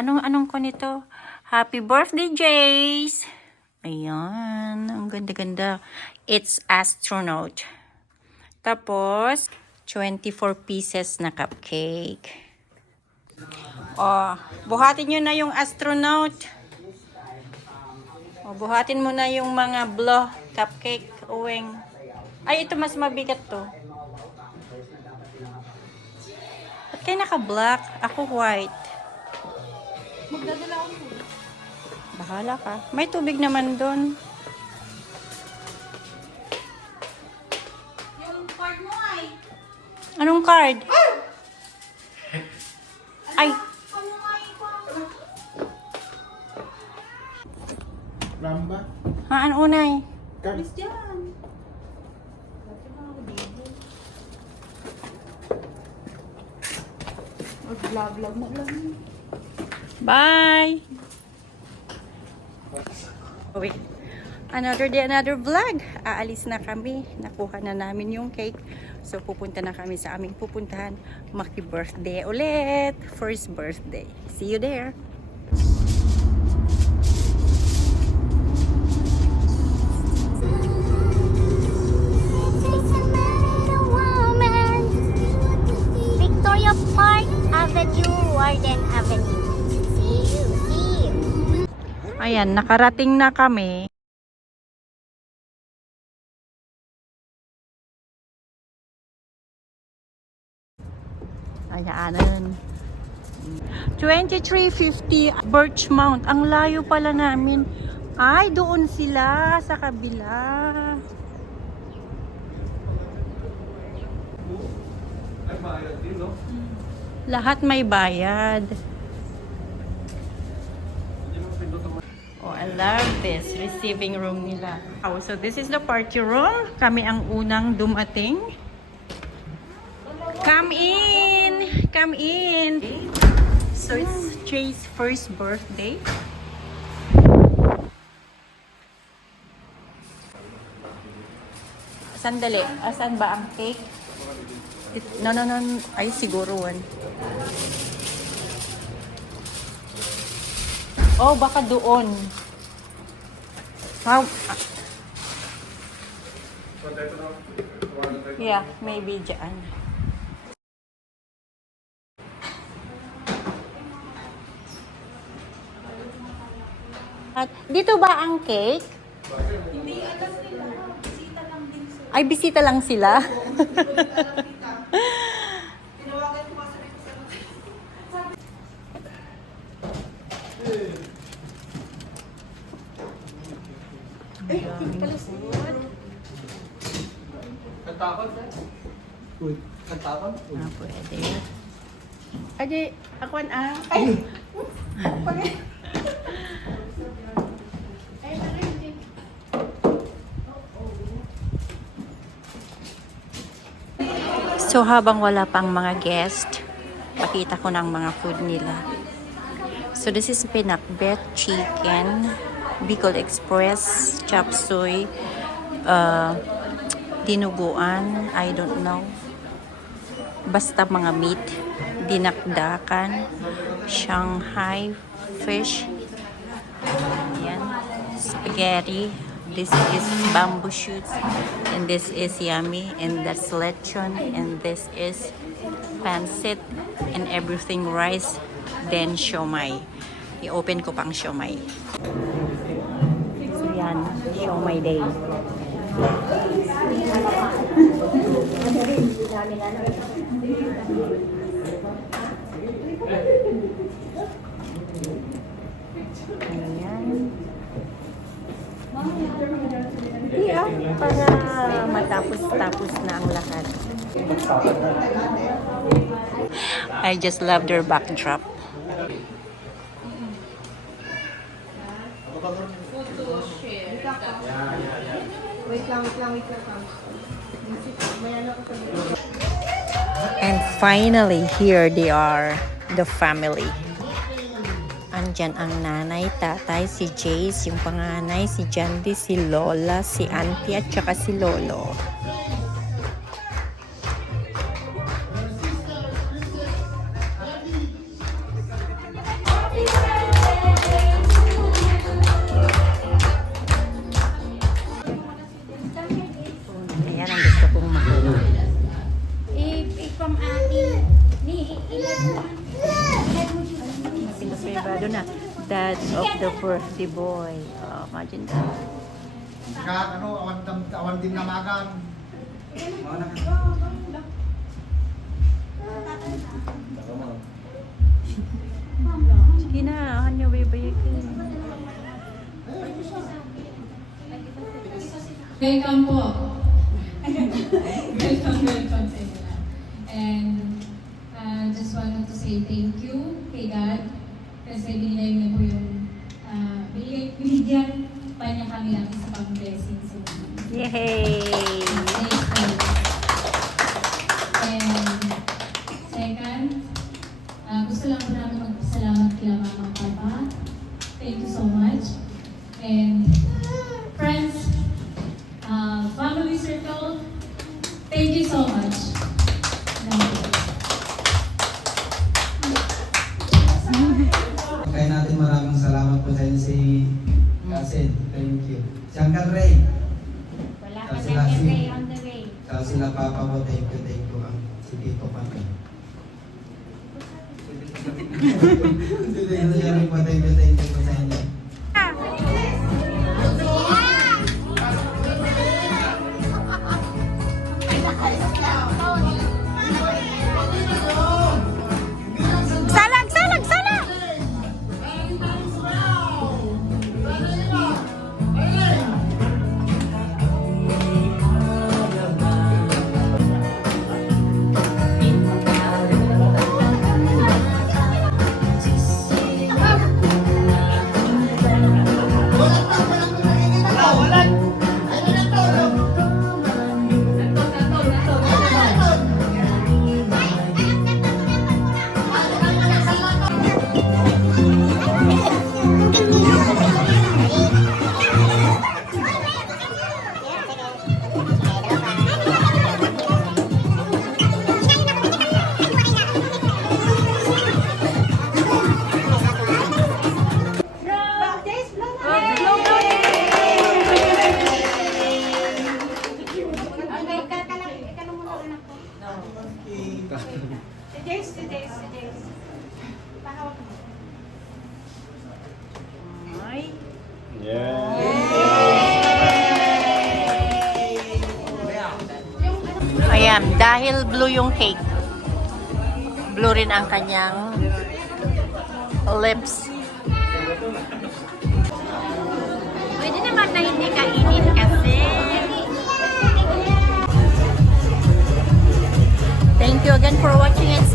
Anong ko nito? Happy birthday, Jace! Ayan. Ang ganda-ganda. It's astronaut. Tapos, 24 pieces na cupcake. Oh, buhatin nyo na yung astronaut. Oh, buhatin mo na yung mga blow cupcake, uwing. Ay, ito mas mabigat to. Ba't kayo naka-black? Ako white. Magdadala ako. Bahala ka. May tubig naman doon. Yung card mo ay. Anong card? Ay! Ano ay ko? Ramba? Haan unay? Alis dyan. Mag-vlog mo lang. Bye! Wait. Another day, another vlog. Aalis na kami. Nakuha na namin yung cake. So, pupunta na kami sa aming pupuntahan. Maki-birthday ulit. First birthday. See you there. Victoria Park Avenue, Warden Avenue. See you, see you. Ayan, nakarating na kami. Ayan. 2350 Birchmount. Ang layo pala namin. Ay, doon sila sa kabila. Lahat may bayad. Oh, I love this receiving room nila. Oh, so this is the party room. Kami ang unang dumating. Come in! Come in! So it's Jay's first birthday. Sandali. Asan ba ang cake? No. Ay, siguro one. Oh, baka doon. How? Yeah, maybe dyan. At dito ba ang cake? Hindi alam nila. Bisita lang din sila. Ay, bisita lang sila. Tinawagan ko kasi rin sa Kantakon? Uy, kantakon? Ah, pwede. Adi, ako na. Ay! So, habang wala pang mga guest, pakita ko ng mga food nila. So, this is pinakbet chicken, Bicol Express, chop suey, dinuguan, I don't know. Basta mga meat, dinakdakan, Shanghai fish, yan, spaghetti, this is bamboo shoots, and this is yummy, and that's lechon, and this is pancit, and everything rice, then siomai. I-open ko pang siomai. So yan, siomai day. Ayan. Yeah, para matapos-tapos na ang lahat. I just love their backdrop. And finally, here they are, the family. Andyan ang nanay, tatay, si Jace, yung panganay, si Jandy, si Lola, si Auntie, at saka si Lolo. dad of the birthday boy. Oh, imagine that. Saka awan din namagan. Sige na, hanya baybayakin. Welcome po. welcome sa inyo lahat. And just wanted to say thank you kay God kasi binigay niya po yung binigyan pa niya kami ng isa pang blessing sa mga. Yay! And second, gusto lang po namin magpasalamat kila Mama at Papa. Thank you so much. And friends, family circle, thank you so much. Kaya natin maraming salamat po sa inyo si Kasid. Thank you. Si Uncle Ray. Wala pa pa sila na si- Ray on the way. Saka sila Papa mo. Thank you. Si Tito Pati. Si Tito Jerry po. Thank you po sa inyo. Salag! Salag! Salag! Ay. Ayan, dahil blue yung cake, blue rin ang kanyang lips. Pwede naman na hindi kainin kasi. Thank you again for watching and